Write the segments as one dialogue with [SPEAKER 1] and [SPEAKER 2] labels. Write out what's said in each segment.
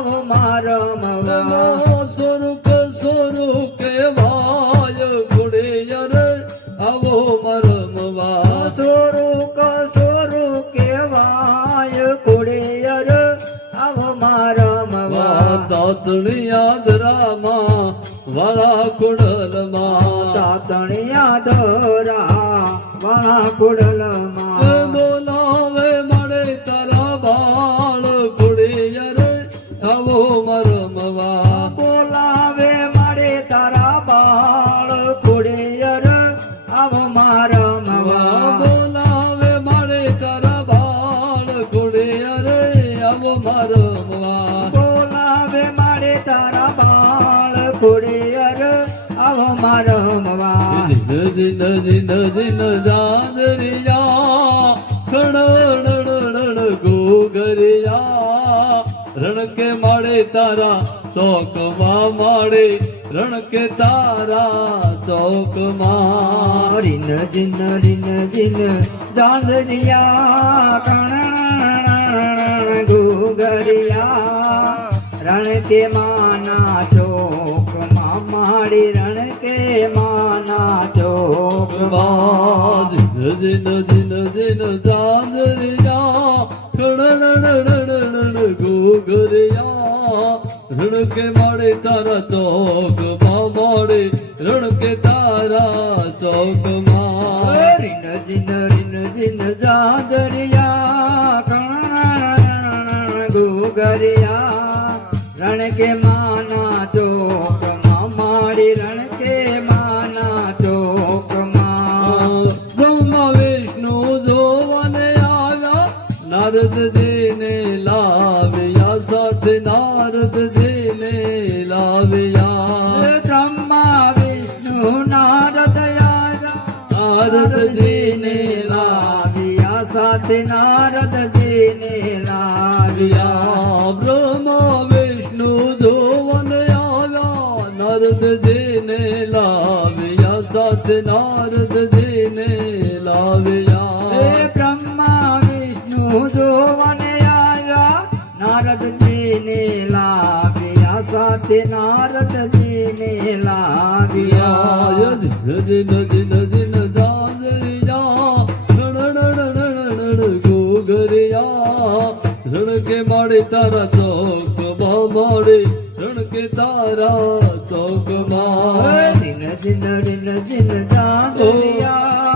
[SPEAKER 1] આવો મારમવા
[SPEAKER 2] સ્વરૂપ સ્વરૂપ કેવાય ખોડિયાર આવો મરમવા
[SPEAKER 1] સોરુક સોરુ કેવાય કુડિયર આવો મારમવા
[SPEAKER 2] તાતણિયા ધરામાં વાળા કુડલમાં
[SPEAKER 1] તાતણિયા દોરા વાળા કુડલમાં
[SPEAKER 2] આવો મરમવા
[SPEAKER 1] બોલાવે મારે તારા બાળ કુડિયર આવો મારમવા
[SPEAKER 2] દિન દિન દિન જાદરિયા ખણ ગોગરિયા રણ કે માડે તારા ચોકમાં માડે રણ કે તારા ચોકમાં.
[SPEAKER 1] રીન જીન રીન જીન દાદરિયા કણ ગુગરિયા રણ કે માના ચોક માડી રણ કે માના ચોક
[SPEAKER 2] દિન દિન દિન દિન જાદરિયા ખણ ગોગરિયા રણ કે માડે તારા ચોકમાં માડે રણ કે તારા ચોકમાં.
[SPEAKER 1] જીન રીન જીન દાદરિયા ગુગરિયા રણ કે માના ચોક માડી રણ કે માના ચોકમાં.
[SPEAKER 2] બ્રહ્મા વિષ્ણુ જોવાને આવ્યા નારદજીને લાવ્યા સાથે નારદજીને લાવ્યા.
[SPEAKER 1] બ્રહ્મા વિષ્ણુ નારદ નારદજીને લાવ્યા સાથે નારદજીને લાવ્યા.
[SPEAKER 2] નારદજીને
[SPEAKER 1] હે
[SPEAKER 2] લાવ્યા
[SPEAKER 1] બ્રહ્મા વિષ્ણુ જોવને આવ્યા નારદજીને લાવ્યા સાથે નારદજીને લાવ્યા
[SPEAKER 2] દિન દિન દિન જાજરિયા ગોગરિયા રણ કે માડે તારા ચોક રણ કે તારા ચોકમાં
[SPEAKER 1] દિન દિન દિન દિન જાગરિયા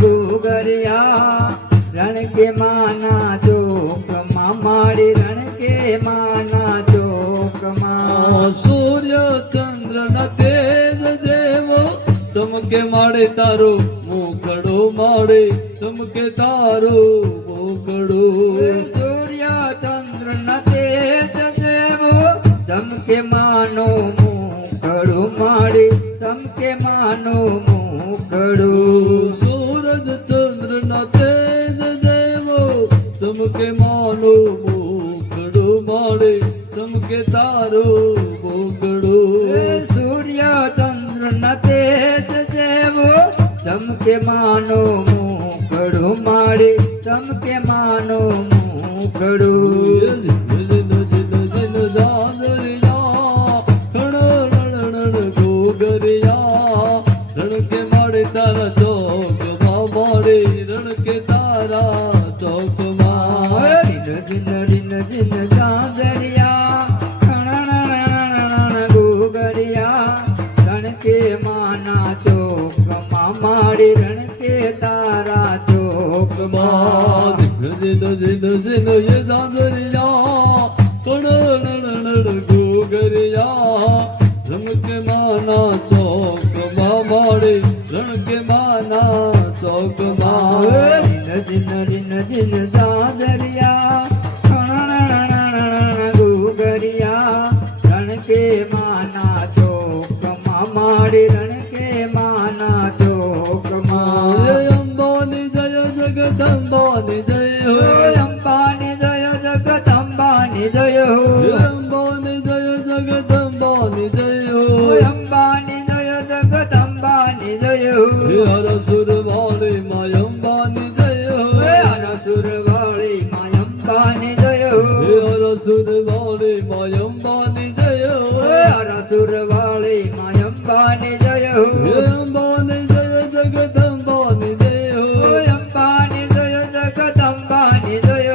[SPEAKER 1] ગુગરિયા રણ કે માના ચોક માડી રણ કે માના ચોકમાં
[SPEAKER 2] સૂર્ય ચંદ્ર ન તેજ દેવો તમકે માડે તારો મોકડો માડે તમકે તારો મોકડો
[SPEAKER 1] ચમકે માનો મુકડો મારે તમ કે માનો મુકડું
[SPEAKER 2] સૂરજ ચંદ્ર ન તેજ દેવો તમકે માનો મોકડો તમ તમકે તારો મોકડો
[SPEAKER 1] સૂર્ય ચંદ્ર ન તેજ દેવો કે માનો કરુ મારે તમ કે
[SPEAKER 2] માનો મુકડું ચોકમાં.
[SPEAKER 1] દિન દિન દિન ચાંદરિયા ગોગરિયા રણ કે માના ચોક માડી રણ કે તારા ચોક રણકે Yeah.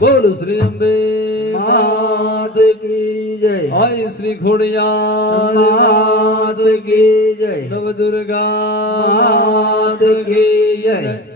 [SPEAKER 2] બોલો શ્રી અંબે
[SPEAKER 1] માત કી જય.
[SPEAKER 2] હાય શ્રી ખોડિયાર
[SPEAKER 1] માત કી જય.
[SPEAKER 2] નવ દુર્ગા
[SPEAKER 1] માત કી જય.